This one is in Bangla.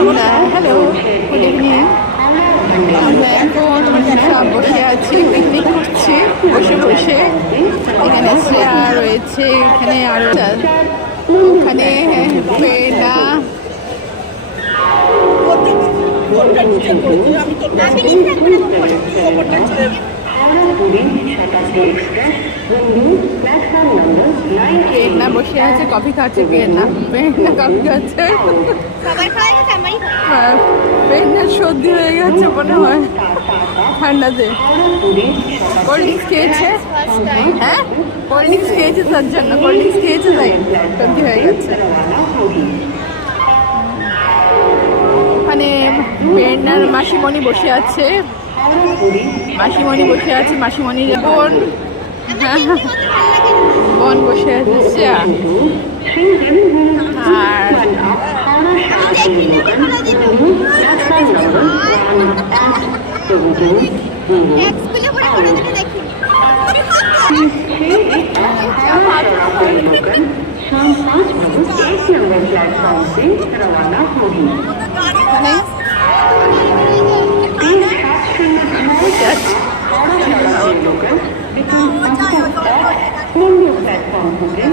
Hello, good evening. আমরা এখন সব বসে আছি, পিকনিক করছি বসে বসে। এখানে চেয়ার রয়েছে, এখানে আরো ওখানে পেনা। পেনা বসে আছে, কফি খাচ্ছে। পেনা কফি খাচ্ছে। পেনা সর্দি হয়ে গেছে মনে হয় ঠান্ডাতে। কোল্ড ড্রিঙ্কস খেয়েছে, হ্যাঁ কোল্ড ড্রিঙ্কস খেয়েছে, তার জন্য কোল্ড ড্রিঙ্কস খেয়েছে তাই সর্দি হয়ে গেছে। ওখানে পেনার মাসিমণি বসে আছে, মাসিমণি বসে আছে, মাসিমণির বোন, বোন বসে আছে। আর शाम 5 बजे 1 नंबर प्लेटफॉर्म से रवाना होगी। प्लेटफॉर्म होगी।